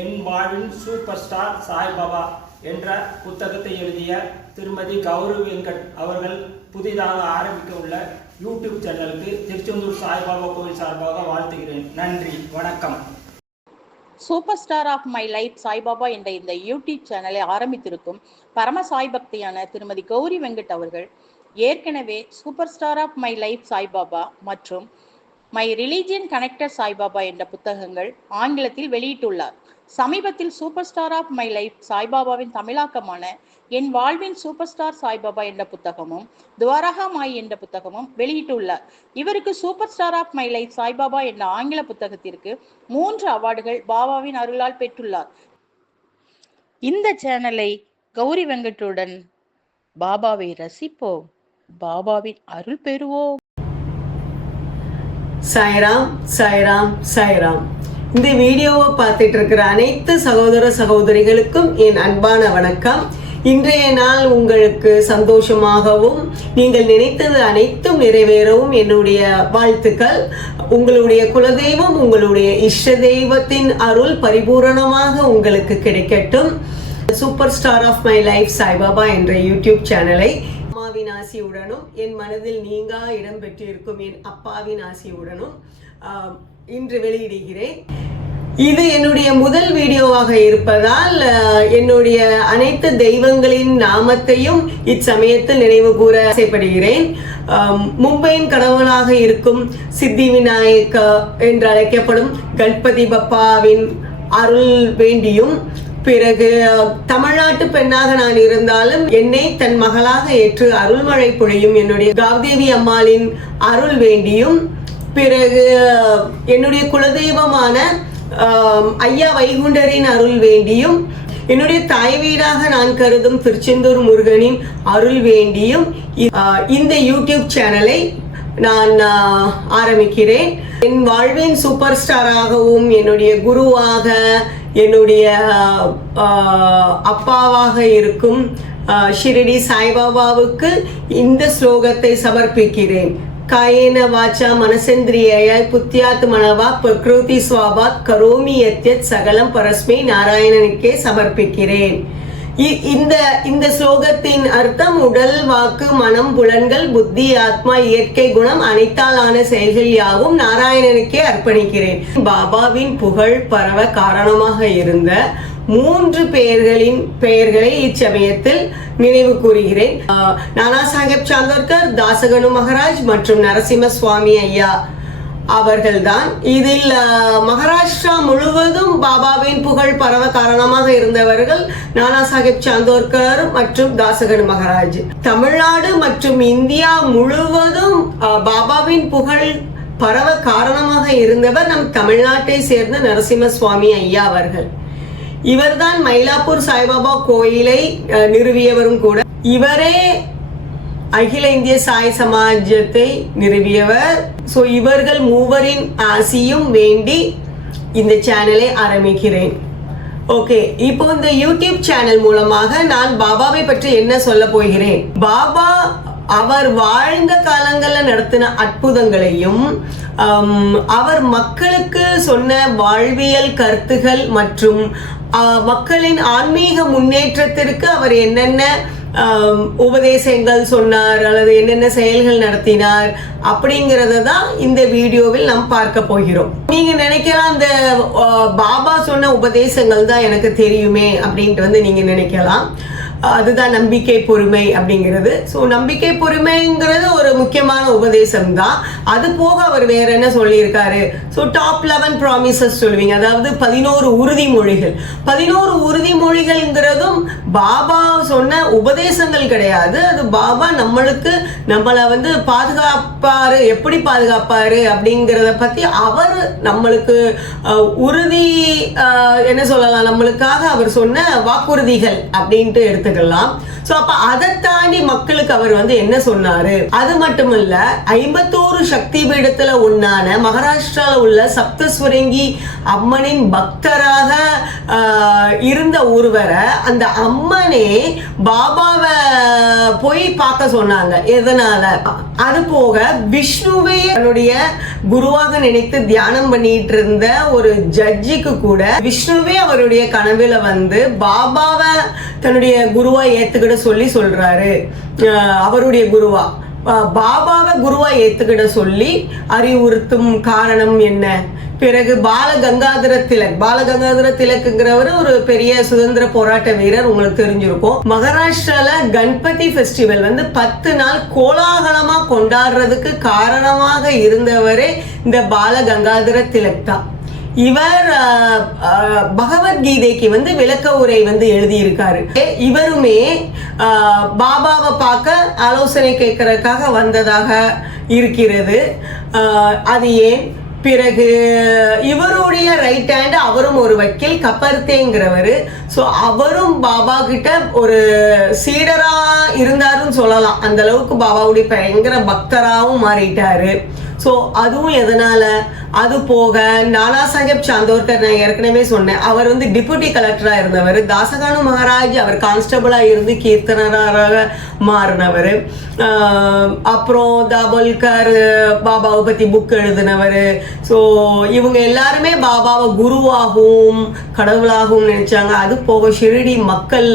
என் வாழ்வின் super star Saibaba என்ற புத்தகத்தை எழுதிய திருமதி கௌரவ் வெங்கட் அவர்கள் புதிதாக ஆரம்பிக்க உள்ள யூடியூப் சேனலுக்கு திருச்செந்தூர் சாய்பாபா கோவில் சார்பாக வாழ்த்துகிறேன். நன்றி. வணக்கம். Super star of my life Saibaba என்ற இந்த யூடியூப் சேனலை ஆரம்பித்திருக்கும் பரம சாய் பக்தியான திருமதி கௌரி வெங்கட் அவர்கள் ஏற்கனவே super star of my life Saibaba மற்றும் மை ரிலீஜியன் கனெக்டட் சாய்பாபா என்ற புத்தகங்கள் ஆங்கிலத்தில் வெளியிட்டுள்ளார். சமீபத்தில் super star of my life சாய்பாபாவின் தமிழாக்கமான என் வாழ்வின் சூப்பர் ஸ்டார் சாய்பாபா என்ற புத்தகமும் துவாரகா மாய் என்ற புத்தகமும் வெளியிட்டுள்ளார். இவருக்கு super star of my life Saibaba என்ற ஆங்கில புத்தகத்திற்கு மூன்று அவார்டுகள் பாபாவின் அருளால் பெற்றுள்ளார். இந்த சேனலை கௌரி வெங்கட்டுடன் பாபாவை ரசிப்போம். பாபாவின் அருள் பெறுவோம். சாய்ராம் சாய்ராம் சாய்ராம் இந்த வீடியோவை பார்த்துட்டு இருக்கிற அனைத்து சகோதர சகோதரிகளுக்கும் என் அன்பான வணக்கம். இன்றைய நாள் உங்களுக்கு சந்தோஷமாகவும் நீங்கள் நினைத்தது அனைத்தும் நிறைவேறவும் என்னுடைய வாழ்த்துக்கள். உங்களுடைய குலதெய்வம் உங்களுடைய இஷ்ட தெய்வத்தின் அருள் பரிபூரணமாக உங்களுக்கு கிடைக்கட்டும். Super star of my life Saibaba என்ற யூடியூப் சேனலை ஆசையுடனும் என் மனதில் நீங்கா இடம் பெற்றிருக்கும் என் அப்பாவின் ஆசியுடனும் இன்று வெளியிடுகிறேன். இது என்னுடைய முதல் வீடியோவாக இருப்பதால் என்னுடைய அனைத்து தெய்வங்களின் நாமத்தையும் இச்சமயத்தில் நினைவு கூற ஆசைப்படுகிறேன் மும்பையின் கடவுளாக இருக்கும் சித்தி விநாயக என்று அழைக்கப்படும் கணபதி பப்பாவின் அருள் வேண்டியும் பிறகு தமிழ்நாட்டு பெண்ணாக நான் இருந்தாலும் என்னை தன் மகளாக ஏற்று அருள்மழை பொழியும் என்னுடைய காவ்தேவி அம்மாளின் அருள் வேண்டியும் பிறகு என்னுடைய குலதெய்வமான ஐயா வைகுண்டரின் அருள் வேண்டியும் என்னுடைய தாய் வீடாக நான் கருதும் திருச்செந்தூர் முருகனின் அருள் வேண்டியும் இந்த யூடியூப் சேனலை நான் ஆரம்பிக்கிறேன். என் வாழ்வின் சூப்பர் ஸ்டாராகவும் என்னுடைய குருவாக என்னுடைய அப்பாவாக இருக்கும் ஷிரடி சாய்பாபாவுக்கு இந்த ஸ்லோகத்தை சமர்ப்பிக்கிறேன். காயேன வாச்சா மனசேந்திரியாய புத்தியாத் மனவா பிரகிருதி ஸ்வாபாத் கரோமி யத்யத் சகலம் பரஸ்மை நாராயணனுக்கே சமர்ப்பிக்கிறேன். இந்த இந்த ஸ்லோகத்தின் அர்த்தம் உடல் வாக்கு மனம் புலன்கள் புத்தி ஆத்மா இயற்கை குணம் அனைத்தாலான செயல்கள் யாவும் நாராயணனுக்கே அர்ப்பணிக்கிறேன். பாபாவின் புகழ் பரவ காரணமாக இருந்த மூன்று பெயர்களின் பெயர்களை இச்சமயத்தில் நினைவு கூறுகிறேன். ஆஹ், நானா சாஹேப் சாந்தோர்கர் தாசகனு மகராஜ் மற்றும் நரசிம்ம சுவாமி ஐயா. அவர்கள்தான். இதில் மகாராஷ்டிரா முழுவதும் பாபாவின் புகழ் பரவ காரணமாக இருந்தவர்கள் நானா சாஹிப் சாந்தோர்கர் மற்றும் தாசகன் மகாராஜ். தமிழ்நாடு மற்றும் இந்தியா முழுவதும் பாபாவின் புகழ் பரவ காரணமாக இருந்தவர் நம் தமிழ்நாட்டை சேர்ந்த நரசிம்ம சுவாமி ஐயா அவர்கள். இவர்தான் மயிலாப்பூர் சாய்பாபா கோயிலை நிறுவியவரும் கூட. இவரே அகில இந்திய சாய் சமாஜத்தை நிறுவியவர். ஸோ இவர்கள் மூவரின் ஆசியும் வேண்டி இந்த சேனலை ஆரம்பிக்கிறேன். ஓகே இப்போ இந்த யூடியூப் சேனல் மூலமாக நான் பாபாவை பற்றி என்ன சொல்ல போகிறேன்? பாபா அவர் வாழ்ந்த காலங்களில் நடத்தின அற்புதங்களையும் அவர் மக்களுக்கு சொன்ன வாழ்வியல் கருத்துகள் மற்றும் மக்களின் ஆன்மீக முன்னேற்றத்திற்கு அவர் என்னென்ன உபதேசங்கள் சொன்னார் அல்லது என்னென்ன செயல்கள் நடத்தினார் அப்படிங்கிறத தான் இந்த வீடியோவில் நாம் பார்க்க போகிறோம். நீங்க நினைக்கலாம் அந்த பாபா சொன்ன உபதேசங்கள் தான் எனக்கு தெரியுமே அப்படின்ட்டு வந்து நீங்க நினைக்கலாம். அதுதான் நம்பிக்கை பொறுமை அப்படிங்கிறது. ஸோ நம்பிக்கை பொறுமைங்கிறது ஒரு முக்கியமான உபதேசம் தான் அது போக அவர் வேற என்ன சொல்லியிருக்காரு? ஸோ டாப் லெவன் ப்ராமிசஸ் சொல்லுவீங்க. அதாவது பதினோரு உறுதிமொழிகள். பதினோரு உறுதிமொழிகள்ங்கிறதும் பாபா சொன்ன உபதேசங்கள் கிடையாது. அது பாபா நம்மளுக்கு நம்மளை வந்து பாதுகாப்பாரு. எப்படி பாதுகாப்பாரு அப்படிங்கிறத பத்தி அவர் நம்மளுக்கு உறுதி அஹ், என்ன சொல்லலாம்? நம்மளுக்காக அவர் சொன்ன வாக்குறுதிகள் அப்படின்ட்டு எடுத்துக்கலாம். ஸோ அப்ப அதை தாண்டி மக்களுக்கு அவர் வந்து என்ன சொன்னாரு? அது மட்டுமல்ல ஐம்பத்தோரு சக்தி பீடத்துல ஒன்னான மகாராஷ்டிரால உள்ள சப்தஸ்வரங்கி அம்மனின் பக்தராக இருந்த ஒருவரை அந்த அம்மனே பாபாவை போய் பார்க்க சொன்னாங்க. எதனால? அது போக விஷ்ணுவை தன்னுடைய குருவாக நினைத்து தியானம் பண்ணிட்டு இருந்த ஒரு ஜட்ஜிக்கு கூட விஷ்ணுவே அவருடைய கனவுல வந்து பாபாவை தன்னுடைய குருவா ஏத்துக்கிட சொல்லி சொல்றாரு. அவருடைய குருவா. பாபாவை குருவா ஏத்துக்கிட சொல்லி அறிவுறுத்தும் காரணம் என்ன? பிறகு பாலகங்காதர திலக். பாலகங்காதர திலக்குங்கிறவர் ஒரு பெரிய சுதந்திர போராட்ட வீரர் உங்களுக்கு தெரிஞ்சிருக்கும். மகாராஷ்டிரால கணபதி ஃபெஸ்டிவல் வந்து பத்து நாள் கோலாகலமா கொண்டாடுறதுக்கு காரணமாக இருந்தவரே இந்த பாலகங்காதர திலக் தான். இவர் பகவத்கீதைக்கு வந்து விளக்க உரை வந்து எழுதியிருக்காரு. இவருமே பாபாவை பார்க்க ஆலோசனை கேட்கறதுக்காக வந்ததாக இருக்கிறது. அது ஏன்? பிறகு இவருடைய ரைட் ஹேண்ட் அவரும் ஒரு வக்கீல் கப்பர்த்தேங்கிறவர். ஸோ அவரும் பாபா கிட்ட ஒரு சீடரா இருந்தாருன்னு சொல்லலாம். அந்த அளவுக்கு பாபாவுடைய பயங்கர பக்தராகவும் மாறிட்டாரு. ஸோ அதுவும் எதனால? அது போக நானா சாஹேப் சாந்தோர்கர் நான் ஏற்கனவே சொன்னேன். அவர் வந்து டிப்யூட்டி கலெக்டரா இருந்தவர். தாசகானு மகாராஜ் அவர் கான்ஸ்டபிளா இருந்து கீர்த்தனராக மாறினவர். அப்புறம் தாபோல்கர் பாபாவை பத்தி புக் எழுதினவர். ஸோ இவங்க எல்லாருமே பாபாவை குருவாகவும் கடவுளாகவும் நினைச்சாங்க. அது போக ஷிரடி மக்கள்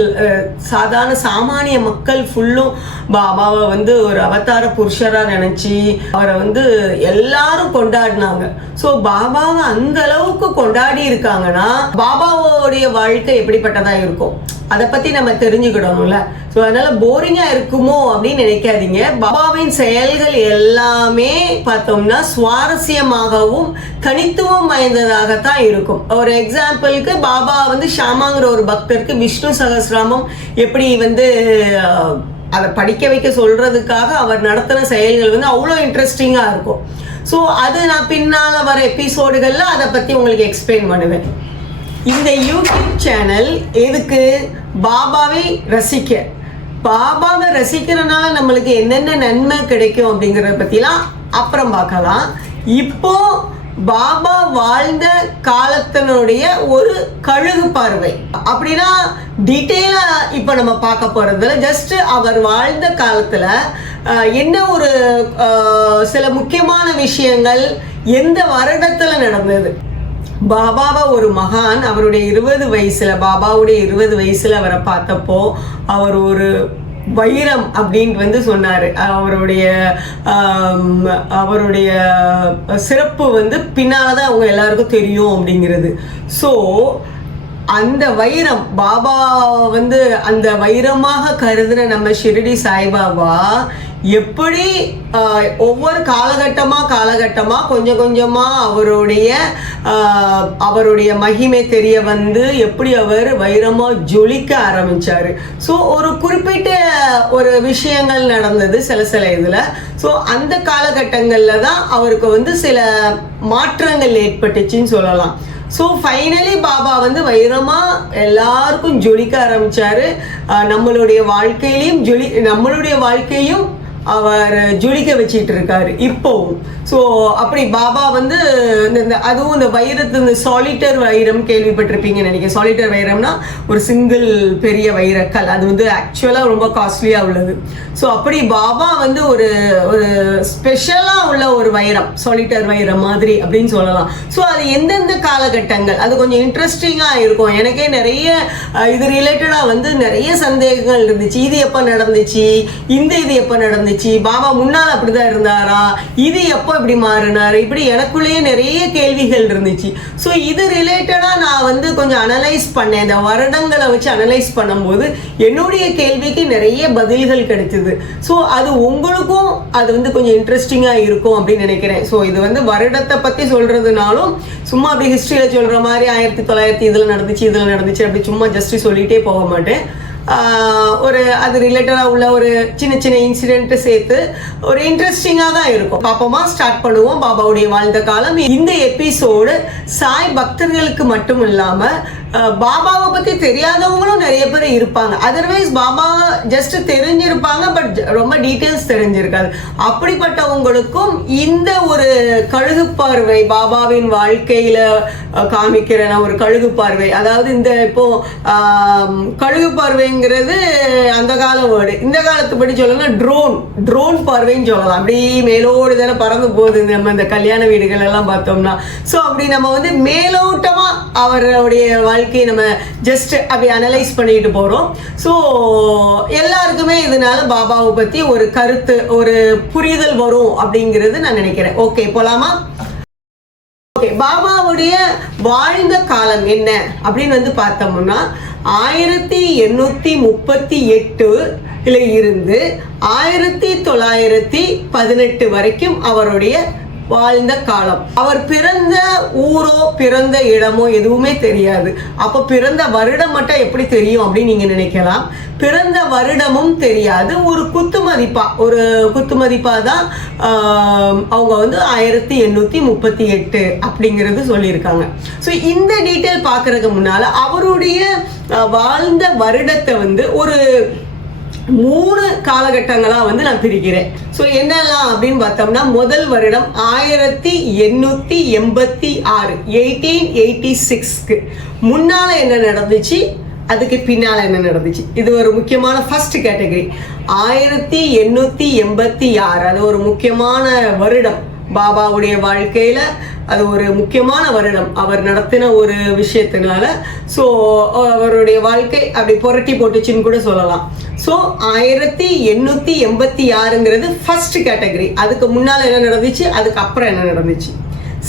சாதாரண சாமானிய மக்கள் ஃபுல்லும் பாபாவை வந்து ஒரு அவதார புருஷரா நினைச்சு அவரை வந்து எல்லாரும் கொண்டாடினாங்க. ஸோ பாபாவை அந்த அளவுக்கு கொண்டாடி இருக்காங்கன்னா பாபாவோடைய வாழ்க்கை எப்படிப்பட்டதா இருக்கும்? அதை பத்தி நம்ம தெரிஞ்சுக்கிடணும்ல. ஸோ அதனால போரிங்கா இருக்குமோ அப்படின்னு நினைக்காதீங்க. பாபாவின் செயல்கள் எல்லாமே பார்த்தோம்னா சுவாரஸ்யமாகவும் தனித்துவம் வாய்ந்ததாகத்தான் இருக்கும். ஒரு எக்ஸாம்பிளுக்கு பாபா வந்து ஷாமாங்கிற ஒரு பக்தருக்கு விஷ்ணு சகசிராமம் எப்படி வந்து அதை படிக்க வைக்க சொல்றதுக்காக அவர் நடத்தின செயல்கள் வந்து அவ்வளோ இன்ட்ரெஸ்டிங்காக இருக்கும். ஸோ அது நான் பின்னால் வர எபிசோடுகளில் அதை பற்றி உங்களுக்கு எக்ஸ்பிளைன் பண்ணுவேன். இந்த யூடியூப் சேனல் எதுக்கு? பாபாவை ரசிக்க. பாபாவை ரசிக்கிறனால நம்மளுக்கு என்னென்ன நன்மை கிடைக்கும் அப்படிங்கிறத பற்றிலாம் அப்புறம் பார்க்கலாம். இப்போ பாபா வாழ்ந்த காலத்தினுடைய ஒரு கழுகு பார்வை. அப்படின்னா டீட்டெயிலா இப்போ நம்ம பார்க்க போறதுல ஜஸ்ட் அவர் வாழ்ந்த காலத்துல என்ன ஒரு சில முக்கியமான விஷயங்கள் எந்த வருடத்துல நடந்தது? பாபாவை ஒரு மகான். அவருடைய இருபது வயசுல பாபாவுடைய இருபது வயசுல அவரை பார்த்தப்போ அவர் ஒரு வைரம் அப்படின்ட்டு வந்து சொன்னார். அவருடைய அவருடைய சிறப்பு வந்து பின்னாலதான் அவங்க எல்லாருக்கும் தெரியும் அப்படிங்கிறது. ஸோ அந்த வைரம் பாபா வந்து அந்த வைரமாக கருதுன நம்ம ஷிரடி சாய்பாபா எப்படி ஒவ்வொரு காலகட்டமா காலகட்டமா கொஞ்சம் கொஞ்சமா அவருடைய அவருடைய மகிமை தெரிய வந்து எப்படி அவர் வைரமா ஜொலிக்க ஆரம்பிச்சாரு. ஸோ ஒரு குறிப்பிட்ட ஒரு விஷயங்கள் நடந்தது சில சில இதுல. ஸோ அந்த காலகட்டங்கள்ல தான் அவருக்கு வந்து சில மாற்றங்கள் ஏற்பட்டுச்சுன்னு சொல்லலாம். ஸோ ஃபைனலி பாபா வந்து வைரமா எல்லாருக்கும் ஜொலிக்க ஆரம்பிச்சாரு. நம்மளுடைய வாழ்க்கையிலையும் ஜொலி நம்மளுடைய வாழ்க்கையும் அவர் ஜொலிக்க வச்சிட்டு இருக்காரு இப்போவும். ஸோ அப்படி பாபா வந்து இந்த இந்த- அதுவும் இந்த வைரத்து இந்த சாலிட்டர் வைரம் கேள்விப்பட்டிருப்பீங்கன்னு நினைக்கிறேன். சாலிட்டர் வைரம்னா ஒரு சிங்கிள் பெரிய வைரக்கல். அது வந்து ஆக்சுவலாக ரொம்ப காஸ்ட்லியாக உள்ளது. ஸோ அப்படி பாபா வந்து ஒரு ஒரு ஸ்பெஷலாக உள்ள ஒரு வைரம். சாலிட்டர் வைரம் மாதிரி அப்படின்னு சொல்லலாம். ஸோ அது எந்தெந்த காலகட்டங்கள்? அது கொஞ்சம் இன்ட்ரெஸ்டிங்காக இருக்கும். எனக்கே நிறைய இது ரிலேட்டடாக வந்து நிறைய சந்தேகங்கள் இருந்துச்சு. இது எப்போ நடந்துச்சு? இந்த இது எப்போ நடந்துச்சு? பாபா முன்னால் அப்படிதான் இருந்தாரா? இது எப்போ இப்படி மாறினாரு? இப்படி எனக்குள்ளேயே நிறைய கேள்விகள் இருந்துச்சு. ஸோ இது ரிலேட்டடாக நான் வந்து கொஞ்சம் அனலைஸ் பண்ணேன். இந்த வருடங்களை வச்சு அனலைஸ் பண்ணும்போது என்னுடைய கேள்விக்கு நிறைய பதில்கள் கிடைச்சிது. ஸோ அது உங்களுக்கும் அது வந்து கொஞ்சம் இன்ட்ரெஸ்டிங்காக இருக்கும் அப்படின்னு நினைக்கிறேன். ஸோ இது வந்து வருடத்தை பற்றி சொல்கிறதுனாலும் சும்மா அப்படி ஹிஸ்ட்ரியில் சொல்கிற மாதிரி ஆயிரத்தி தொள்ளாயிரத்தி இதில் நடந்துச்சு இதில் நடந்துச்சு அப்படி சும்மா ஜஸ்ட் சொல்லிகிட்டே போக மாட்டேன். ஒரு அது ரிலேட்டடாக உள்ள ஒரு சின்ன சின்ன இன்சிடென்ட்டு சேர்த்து ஒரு இன்ட்ரெஸ்டிங்காக தான் இருக்கும். பாப்போமா? ஸ்டார்ட் பண்ணுவோம். பாபாவுடைய வாழ்ந்த காலம். இந்த எபிசோடு சாய் பக்தர்களுக்கு மட்டும் இல்லாமல் பாபாவை பற்றி தெரியாதவங்களும் நிறைய பேர் இருப்பாங்க. அதர்வைஸ் பாபா ஜஸ்ட் தெரிஞ்சிருப்பாங்க பட் ரொம்ப டீட்டெயில்ஸ் தெரிஞ்சிருக்காது. அப்படிப்பட்டவங்களுக்கும் இந்த ஒரு கழுகு பார்வை பாபாவின் வாழ்க்கையில காமிக்கிற நான் ஒரு கழுகு பார்வை. அதாவது இந்த இப்போ கழுகு பார்வைங்கிறது அந்த கால வேர்டு இந்த காலத்து படி சொல்லலாம் ட்ரோன் ட்ரோன் பார்வைன்னு சொல்லலாம். அப்படி மேலோடு தானே பறந்து போகுது. நம்ம இந்த கல்யாண வீடுகள் எல்லாம் பார்த்தோம்னா. ஸோ அப்படி நம்ம வந்து மேலோட்டம் அவருடைய வாழ்க்கையை நம்ம ஜஸ்ட் அப்படி அனலைஸ் பண்ணிட்டு போறோம். ஸோ எல்லாருக்குமே இதனால பாபாவை பற்றி ஒரு கருத்து ஒரு புரிதல் வரும் அப்படிங்கிறது நான் நினைக்கிறேன். ஓகே போலாமா? ஓகே பாபாவுடைய வாழ்ந்த காலம் என்ன அப்படின்னு வந்து பார்த்தோம்னா ஆயிரத்தி எண்ணூத்தி முப்பத்தி எட்டு இருந்து ஆயிரத்தி தொள்ளாயிரத்தி பதினெட்டு வரைக்கும் அவருடைய வாழ்ந்த காலம். அவர் பிறந்த ஊரோ பிறந்த இடமோ எதுவுமே தெரியாது. அப்ப பிறந்த வருடம் மட்டும் எப்படி தெரியும் அப்படின்னு நீங்க நினைக்கலாம். பிறந்த வருடமும் தெரியாது. ஒரு குத்து மதிப்பா ஒரு குத்து மதிப்பா தான் அவங்க வந்து ஆயிரத்தி எண்ணூத்தி முப்பத்தி எட்டு அப்படிங்கிறது சொல்லியிருக்காங்க. ஸோ இந்த டீட்டெயில் பார்க்குறதுக்கு முன்னால அவருடைய வாழ்ந்த வருடத்தை வந்து ஒரு மூணு காலகட்டங்களாக வந்து நான் பிரிக்கிறேன். ஸோ என்னெல்லாம் அப்படின்னு பார்த்தோம்னா முதல் வருடம் ஆயிரத்தி எண்ணூற்றி எண்பத்தி ஆறு எயிட்டீன் எயிட்டி சிக்ஸ்க்கு முன்னால் என்ன நடந்துச்சு? அதுக்கு பின்னால் என்ன நடந்துச்சு? இது ஒரு முக்கியமான ஃபர்ஸ்ட் கேட்டகரி ஆயிரத்தி எண்ணூற்றி எண்பத்தி ஆறு அது ஒரு முக்கியமான வருடம். பாபாவுடைய வாழ்க்கையில அது ஒரு முக்கியமான வருடம். அவர் நடத்தின ஒரு விஷயத்தினால ஸோ அவருடைய வாழ்க்கை அப்படி புரட்டி போட்டுச்சுன்னு கூட சொல்லலாம். ஸோ ஆயிரத்தி எண்ணூத்தி எண்பத்தி ஆறுங்கிறது ஃபர்ஸ்ட் கேட்டகரி அதுக்கு முன்னால் என்ன நடந்துச்சு? அதுக்கு அப்புறம் என்ன நடந்துச்சு?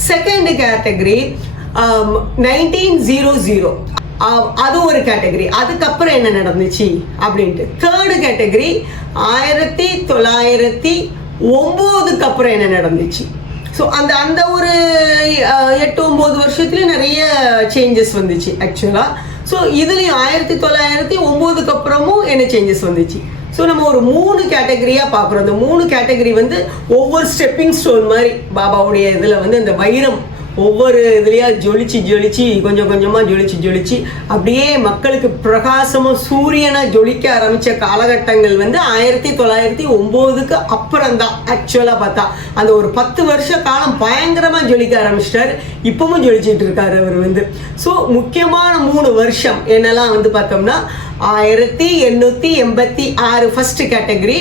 Second category nineteen zero zero அது ஒரு கேட்டகரி அதுக்கப்புறம் என்ன நடந்துச்சு? அப்படின்ட்டு. தேர்டு கேட்டகரி ஆயிரத்தி தொள்ளாயிரத்தி ஒம்போதுக்கு அப்புறம் என்ன நடந்துச்சு? ஸோ அந்த அந்த ஒரு எட்டு ஒம்பது வருஷத்துலேயும் நிறைய சேஞ்சஸ் வந்துச்சு ஆக்சுவலாக ஸோ இதுலேயும் ஆயிரத்தி தொள்ளாயிரத்தி ஒம்போதுக்கு அப்புறமும் என்ன சேஞ்சஸ் வந்துச்சு. ஸோ நம்ம ஒரு மூணு கேட்டகரியாக பார்க்குறோம். அந்த மூணு கேட்டகரி வந்து ஒவ்வொரு ஸ்டெப்பிங் ஸ்டோன் மாதிரி பாபாவுடைய இதில் வந்து அந்த வைரம் ஒவ்வொரு இதுலேயா ஜொலிச்சு ஜொலிச்சு கொஞ்சம் கொஞ்சமாக ஜொலிச்சு ஜொலிச்சு அப்படியே மக்களுக்கு பிரகாசமாக சூரியனை ஜொலிக்க ஆரம்பித்த காலகட்டங்கள் வந்து ஆயிரத்தி தொள்ளாயிரத்தி ஒம்போதுக்கு அப்புறம் தான் ஆக்சுவலாக பார்த்தா. அந்த ஒரு பத்து வருஷ காலம் பயங்கரமாக ஜொலிக்க ஆரம்பிச்சிட்டாரு. இப்பவும் ஜொலிச்சிட்டு இருக்காரு அவர் வந்து. ஸோ முக்கியமான மூணு வருஷம் என்னெல்லாம் வந்து பார்த்தோம்னா ஆயிரத்தி எண்ணூத்தி எண்பத்தி ஆறு ஃபர்ஸ்ட் கேட்டகரி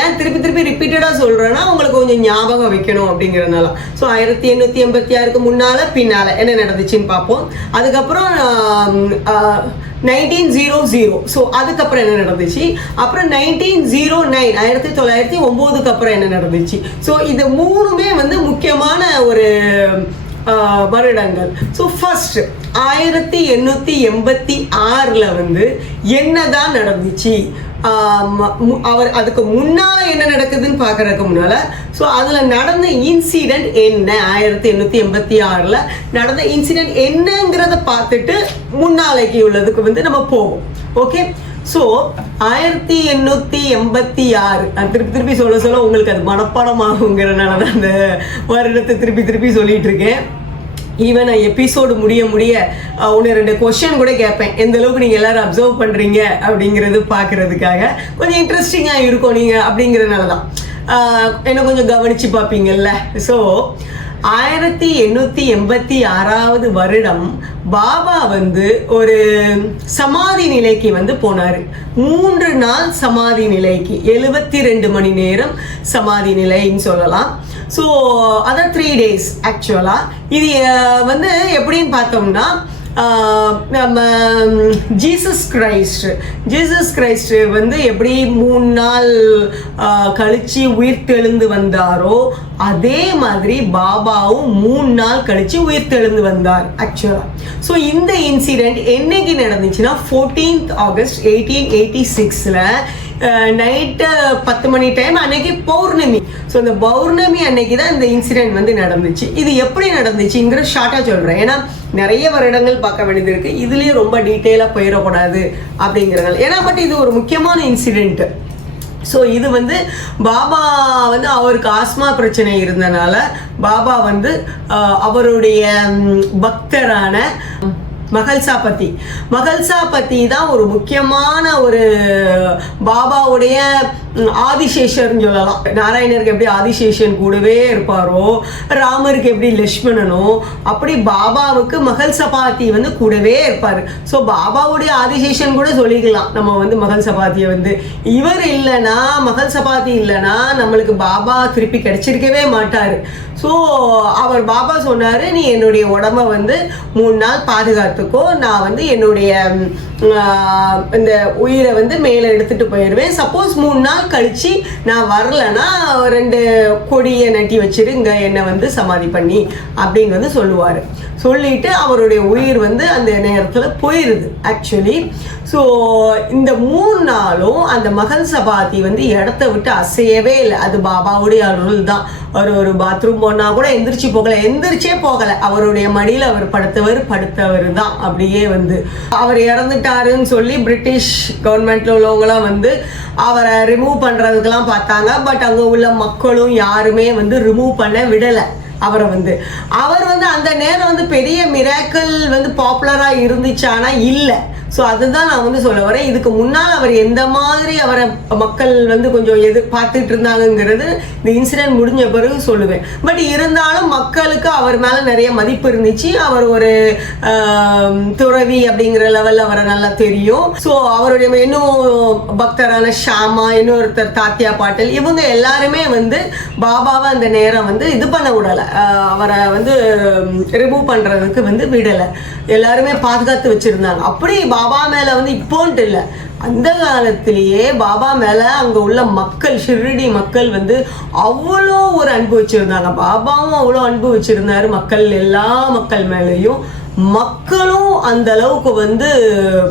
ஏன் திருப்பி திருப்பி ரிப்பீட்டடாக சொல்றேன்னா உங்களுக்கு கொஞ்சம் ஞாபகம் வைக்கணும் அப்படிங்கிறதுனால. ஸோ ஆயிரத்தி எண்ணூத்தி எண்பத்தி ஆறுக்கு முன்னால பின்னால என்ன நடந்துச்சுன்னு பார்ப்போம். அதுக்கப்புறம் நைன்டீன் ஜீரோ ஜீரோ ஸோ அதுக்கப்புறம் என்ன நடந்துச்சு? அப்புறம் நைன்டீன் ஜீரோ நைன் ஆயிரத்தி தொள்ளாயிரத்தி ஒம்போதுக்கு அப்புறம் என்ன நடந்துச்சு? ஸோ இது மூணுமே வந்து முக்கியமான ஒரு வருடங்கள். ஸோ ஃபர்ஸ்ட் ஆயிரத்தி எண்ணூற்றி எண்பத்தி ஆறில் வந்து என்னதான் நடந்துச்சு? மு- அவர் அதுக்கு முன்னால் என்ன நடக்குதுன்னு பார்க்கறதுக்கு முன்னால் ஸோ அதில் நடந்த இன்சிடென்ட் என்ன? ஆயிரத்தி எண்ணூற்றி எண்பத்தி ஆறில் நடந்த இன்சிடென்ட் என்னங்கிறத பார்த்துட்டு முன்னாலைக்கு உள்ளதுக்கு வந்து நம்ம போவோம். ஓகே ஸோ ஆயிரத்தி எண்ணூற்றி எண்பத்தி ஆறு நான் திருப்பி திருப்பி சொல்ல சொல்ல உங்களுக்கு அது மனப்பாடம் ஆகுங்கிறனால தான் அந்த வருடத்தை திருப்பி திருப்பி சொல்லிட்டு இருக்கேன். ஈவன் நான் எபிசோடு முடிய முடிய ஒன்று ரெண்டு கொஷின் கூட கேட்பேன். எந்த அளவுக்கு நீங்கள் எல்லாரும் அப்சர்வ் பண்ணுறீங்க அப்படிங்கிறது பார்க்கறதுக்காக கொஞ்சம் இன்ட்ரெஸ்டிங்காக இருக்கும் நீங்கள் அப்படிங்கிறனால தான். என்னை என்ன கொஞ்சம் கவனித்து பார்ப்பீங்கல்ல. ஸோ ஆயிரத்தி எண்ணூற்றி எண்பத்தி ஆறாவது வருடம் பாபா வந்து ஒரு சமாதி நிலைக்கு வந்து போனார். மூன்று நாள் சமாதி நிலைக்கு எழுபத்தி ரெண்டு மணி நேரம் சமாதி நிலைன்னு சொல்லலாம். ஸோ அதான் த்ரீ டேஸ் ஆக்சுவலாக இது வந்து எப்படின்னு பார்த்தோம்னா நம்ம ஜீசஸ் கிரைஸ்ட் ஜீசஸ் கிரைஸ்ட் வந்து எப்படி மூணு நாள் கழித்து கழிச்சு உயிர் தெழுந்து வந்தாரோ அதே மாதிரி பாபாவும் மூணு நாள் கழித்து உயிர் தெழுந்து வந்தார் ஆக்சுவலாக ஸோ இந்த இன்சிடெண்ட் என்னைக்கு நடந்துச்சுன்னா ஃபோர்டீன்த் ஆகஸ்ட் எயிட்டீன் எயிட்டி சிக்ஸில் நைட்டு பத்து மணி டைம் அன்னைக்கு பௌர்ணமி. ஸோ இந்த பௌர்ணமி அன்னைக்கு தான் இந்த இன்சிடென்ட் வந்து நடந்துச்சு. இது எப்படி நடந்துச்சுங்கிற ஷார்ட்டாக சொல்கிறேன் ஏன்னா நிறைய வருடங்கள் பார்க்க வேண்டியது இருக்குது இதுலேயும் ரொம்ப டீட்டெயிலாக போயிடக்கூடாது அப்படிங்கிறதால ஏன்னா பட் இது ஒரு முக்கியமான இன்சிடென்ட்டு ஸோ இது வந்து பாபா வந்து அவருக்கு ஆஸ்மா பிரச்சனை இருந்தனால பாபா வந்து அவருடைய பக்தரான மகள்சா பத்தி மகள்சா பத்தி தான் ஒரு முக்கியமான ஒரு பாபாவுடைய ஆதிசேஷர்னு சொல்லலாம். நாராயணருக்கு எப்படி ஆதிசேஷன் கூடவே இருப்பாரோ ராமருக்கு எப்படி லக்ஷ்மணனோ அப்படி பாபாவுக்கு மகள் சபாத்தி வந்து கூடவே இருப்பார். ஸோ பாபாவுடைய ஆதிசேஷன் கூட சொல்லிக்கலாம். நம்ம வந்து மகள் சபாத்தியை வந்து இவர் இல்லைன்னா மகள் சபாத்தி இல்லைன்னா நம்மளுக்கு பாபா திருப்பி கிடைச்சிருக்கவே மாட்டார். ஸோ அவர் பாபா சொன்னார் நீ என்னுடைய உடம்ப வந்து மூணு நாள் பாதுகாத்து பாதுகாத்துக்கோ நான் வந்து என்னுடைய இந்த உயிரை வந்து மேலே எடுத்துட்டு போயிடுவேன் சப்போஸ் மூணு நாள் கழிச்சு நான் வரலன்னா ரெண்டு கொடியை நட்டி வச்சிருங்க என்னை வந்து சமாதி பண்ணி அப்படின்னு வந்து சொல்லுவார். சொல்லிட்டு அவருடைய உயிர் வந்து அந்த நேரத்தில் போயிடுது ஆக்சுவலி ஸோ இந்த மூணு நாளும் அந்த மகள் சபாதி வந்து இடத்த விட்டு அசையவே இல்லை. அது பாபாவுடைய அருள் தான். அவர் ஒரு பாத்ரூம் போனா கூட எந்திரிச்சு போகலை. எந்திரிச்சே போகலை. அவருடைய மடியில் அவர் படுத்தவர் படுத்தவர் தான் அப்படியே வந்து அவர் இறந்துட்டாருன்னு சொல்லி பிரிட்டிஷ் கவர்மெண்ட்ல உள்ளவங்களாம் வந்து அவரை ரிமூவ் பண்றதுக்கெல்லாம் பார்த்தாங்க. பட் அங்கே உள்ள மக்களும் யாருமே வந்து ரிமூவ் பண்ண விடலை அவரை வந்து. அவர் வந்து அந்த நேரம் வந்து பெரிய மிராக்கல் வந்து பாப்புலராக இருந்துச்சானா இல்லை. ஸோ அதுதான் நான் வந்து சொல்ல வரேன். இதுக்கு முன்னால் அவர் எந்த மாதிரி அவரை மக்கள் வந்து கொஞ்சம் எது பார்த்துட்டு இருந்தாங்கங்கிறது இந்த இன்சிடென்ட் முடிஞ்ச பிறகு சொல்லுவேன். பட் இருந்தாலும் மக்களுக்கு அவர் மேலே நிறைய மதிப்பு இருந்துச்சு. அவர் ஒரு துறவி அப்படிங்கிற லெவலில் அவரை நல்லா தெரியும். ஸோ அவருடைய இன்னும் பக்தரான ஷாமா இன்னொருத்தர் தாத்தியா பாட்டில் இவங்க எல்லாருமே வந்து பாபாவை அந்த நேரம் வந்து இது பண்ண விடலை. அவரை வந்து ரிமூவ் பண்ணுறதுக்கு வந்து விடலை. எல்லாருமே பாதுகாத்து வச்சுருந்தாங்க. அப்படி பாபா மேலே வந்து இப்போன்ட்டு இல்லை. அந்த காலத்திலேயே பாபா மேலே அங்கே உள்ள மக்கள் ஷிரடி மக்கள் வந்து அவ்வளோ ஒரு அன்பு வச்சுருந்தாங்க. பாபாவும் அவ்வளோ அன்பு வச்சுருந்தாரு மக்கள் எல்லா மக்கள் மேலேயும். மக்களும் அந்த அளவுக்கு வந்து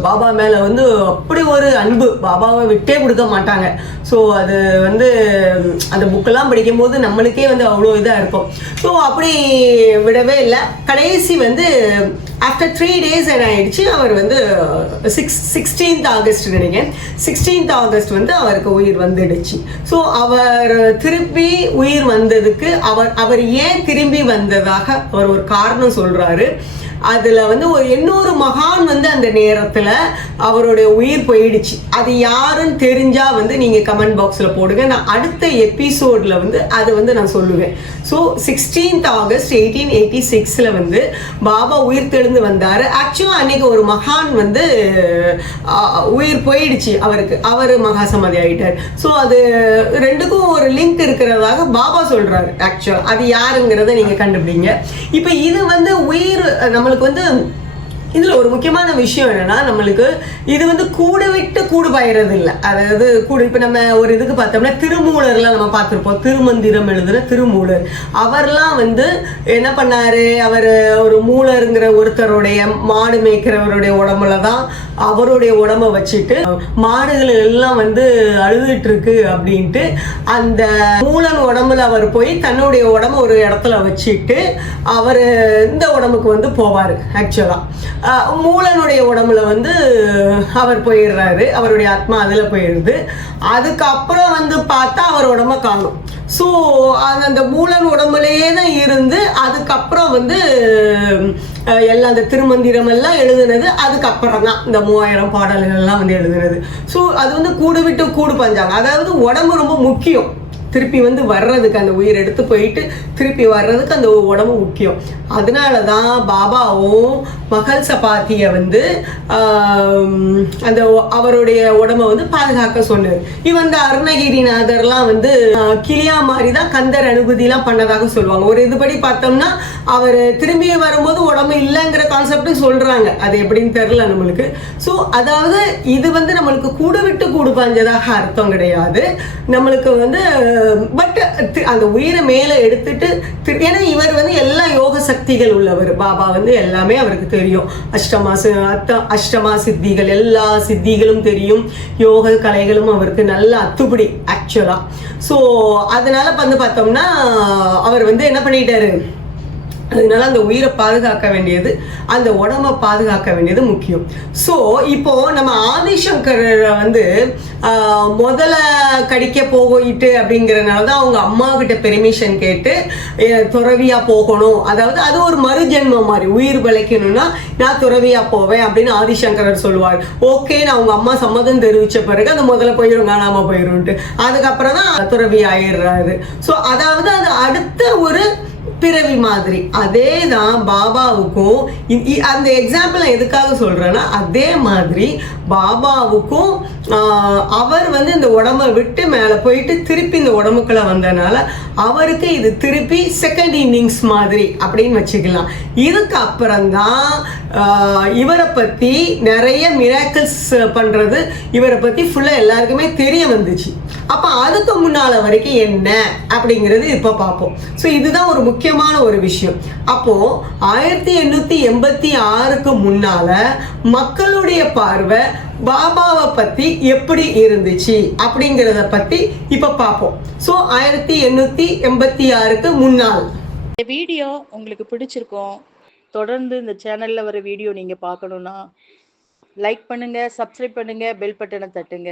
பாபா மேல வந்து அப்படி ஒரு அன்பு. பாபாவை விட்டே கொடுக்க மாட்டாங்க. ஸோ அது வந்து அந்த புக்கெல்லாம் படிக்கும்போது நம்மளுக்கே வந்து அவ்வளோ இதாக இருக்கும். ஸோ அப்படி விடவே இல்லை. கடைசி வந்து ஆஃப்டர் த்ரீ டேஸ் என்ன ஆயிடுச்சு? அவர் வந்து சிக்ஸ் சிக்ஸ்டீன்த் ஆகஸ்ட் நினைக்கிறேன். சிக்ஸ்டீன்த் ஆகஸ்ட் வந்து அவருக்கு உயிர் வந்துடுச்சு. ஸோ அவர் திருப்பி உயிர் வந்ததுக்கு அவர் அவர் ஏன் திரும்பி வந்ததாக அவர் ஒரு காரணம் சொல்கிறாரு அதில் வந்து ஒரு இன்னொரு மகான் வந்து அந்த நேரத்தில் அவருடைய உயிர் போயிடுச்சு. அது யாருன்னு தெரிஞ்சால் வந்து நீங்கள் கமெண்ட் பாக்ஸில் போடுங்க. நான் அடுத்த எபிசோடில் வந்து அதை வந்து நான் சொல்லுவேன். So sixteenth August eighteen eighty சிக்ஸில் வந்து பாபா உயிர் தெழுந்து வந்தார். ஆக்சுவலாக அன்னைக்கு ஒரு மகான் வந்து உயிர் போயிடுச்சு அவருக்கு. அவர் மகாசமாதி ஆகிட்டார் ஸோ அது ரெண்டுக்கும் ஒரு லிங்க் இருக்கிறதாக பாபா சொல்கிறாரு ஆக்சுவலாக அது யாருங்கிறத நீங்கள் கண்டுபிடிங்க. இப்போ இது வந்து உயிர் நம்ம நம்மளுக்கு வந்து இதில் ஒரு முக்கியமான விஷயம் என்னன்னா நம்மளுக்கு இது வந்து கூடு விட்டு கூடு பாயிறது இல்லை. அதாவது கூடு இப்போ நம்ம ஒரு இதுக்கு பார்த்தோம்னா திருமூலர்லாம் நம்ம பார்த்துருப்போம். திருமந்திரம் எழுதுகிற திருமூலர். அவர்லாம் வந்து என்ன பண்ணாரு? அவர் ஒரு மூலருங்கிற ஒருத்தருடைய மாடு மேய்க்கிறவருடைய உடம்புல தான் அவருடைய உடம்ப வச்சுட்டு மாடுகள் எல்லாம் வந்து அழுதுட்டு இருக்கு அப்படின்ட்டு அந்த மூலன் உடம்புல அவர் போய் தன்னுடைய உடம்ப ஒரு இடத்துல வச்சுட்டு அவர் இந்த உடம்புக்கு வந்து போவார் ஆக்சுவலா மூலனுடைய உடம்புல வந்து அவர் போயிடுறாரு. அவருடைய ஆத்மா அதில் போயிடுது. அதுக்கப்புறம் வந்து பார்த்தா அவர் உடம்ப காணும். ஸோ அந்த மூலன் உடம்புலையே தான் இருந்து அதுக்கப்புறம் வந்து எல்லாம் அந்த திருமந்திரம் எல்லாம் எழுதுனது. அதுக்கப்புறம் தான் இந்த மூவாயிரம் பாடல்கள் எல்லாம் வந்து எழுதுனது. ஸோ அது வந்து கூடு விட்டு கூடு பஞ்சாங்க. அதாவது உடம்பு ரொம்ப முக்கியம். திருப்பி வந்து வர்றதுக்கு அந்த உயிர் எடுத்து போயிட்டு திருப்பி வர்றதுக்கு அந்த உடம்பு முக்கியம். அதனால தான் பாபாவும் மகள் சப்பாத்தியை வந்து அந்த அவருடைய உடம்ப வந்து பாதுகாக்க சொன்னார். இவன் இந்த அருணகிரிநாதர்லாம் வந்து கிளியா மாதிரி தான் கந்தர் அனுபூதிலாம் பண்ணதாக சொல்லுவாங்க. ஒரு இதுபடி பார்த்தோம்னா அவர் திரும்பி வரும்போது உடம்பு இல்லைங்கிற கான்செப்டும் சொல்கிறாங்க அது எப்படின்னு தெரில நம்மளுக்கு. ஸோ அதாவது இது வந்து நம்மளுக்கு கூடு விட்டு கூடு பாஞ்சதாக அர்த்தம் கிடையாது. நம்மளுக்கு வந்து பட் அந்த உயிரை மேலே எடுத்துட்டு ஏன்னா இவர் வந்து எல்லா யோக சக்திகள் உள்ளவர். பாபா வந்து எல்லாமே அவருக்கு தெரியும். அஷ்டமா அத்த- அஷ்டமா சித்திகள் எல்லா சித்திகளும் தெரியும். யோக கலைகளும் அவருக்கு நல்ல அத்துப்படி ஆக்சுவலாக ஸோ அதனால வந்து பார்த்தோம்னா அவர் வந்து என்ன பண்ணிட்டாரு? அதனால அந்த உயிரை பாதுகாக்க வேண்டியது அந்த உடம்ப பாதுகாக்க வேண்டியது முக்கியம். ஸோ இப்போ நம்ம ஆதிசங்கரை வந்து முதல்ல கடிக்க போயிட்டு அப்படிங்கிறனால தான் அவங்க அம்மா கிட்ட பெர்மிஷன் கேட்டு துறவியாக துறவியா போகணும். அதாவது அது ஒரு மறுஜென்மம் மாதிரி உயிர் பிழைக்கணும்னா நான் துறவியா போவேன் அப்படின்னு ஆதிசங்கரர் சொல்லுவார். ஓகே நான் அவங்க அம்மா சம்மதம் தெரிவிச்ச பிறகு அந்த முதல்ல போயிடும் காணாம போயிரும்ட்டு அதுக்கப்புறம் தான் துறவி ஆயிடுறாரு. ஸோ அதாவது அது அடுத்த ஒரு பிறவி மாதிரி. அதே தான் பாபாவுக்கும் இ- இ- அந்த எக்ஸாம்பிள் நான் எதுக்காக சொல்கிறேன்னா அதே மாதிரி பாபாவுக்கும் அவர் வந்து இந்த உடம்ப விட்டு மேலே போயிட்டு திருப்பி இந்த உடம்புக்குள்ள வந்தனால அவருக்கு இது திருப்பி செகண்ட் இன்னிங்ஸ் மாதிரி அப்படின்னு வச்சுக்கலாம். இதுக்கு அப்புறம்தான் இவரை பற்றி நிறைய மிராக்கிள்ஸ் பண்ணுறது இவரை பற்றி ஃபுல்லாக எல்லாருக்குமே தெரிய வந்துச்சு. அப்போ அதுக்கு முன்னால் வரைக்கும் என்ன அப்படிங்கிறது இப்போ பார்ப்போம். ஸோ இதுதான் ஒரு முக்கியமான ஒரு விஷயம். அப்போது ஆயிரத்தி எண்ணூற்றி எண்பத்தி ஆறுக்கு முன்னால் மக்களுடைய பார்வை பாபாவை பத்தி எப்படி இருந்துச்சு அப்படிங்கிறத பத்தி இப்ப பார்ப்போம் ஸோ ஆயிரத்தி எண்ணூத்தி எண்பத்தி ஆறுக்கு முன்னால். இந்த வீடியோ உங்களுக்கு பிடிச்சிருக்கும் தொடர்ந்து இந்த சேனல்ல வர வீடியோ நீங்க பார்க்கணும்னா லைக் பண்ணுங்க சப்ஸ்கிரைப் பண்ணுங்க பெல் பட்டனை தட்டுங்க.